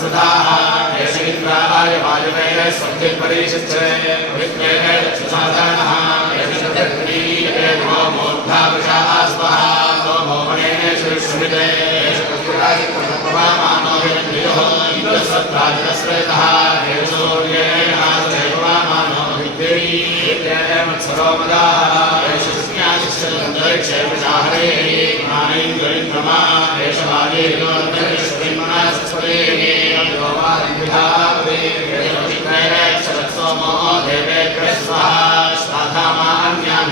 स्मृताः एष इन्द्राय वायुवेन स्वस्तिपरिशिष्टे विद्येन चक्षुषादानः एष तद्रीये नमो मूर्धावशाः स्वः सोमो वनेन श्रीश्रुते एष कस्तुराय पवमानो विद्युः इन्द्रसत्ताजनश्रेतः एष सूर्येण आसदेवमानो विद्युः मत्सरोमदाः एष स्न्यादिश्चन्द्रक्षे विचाहरे ज्ञानेन्द्रिन्द्रमा एष वायुर्योर्धरिष्ठिमनस्पते योवादिविधापदे सोमो देवेभ्यः स्वाहा स्वाधामान्यां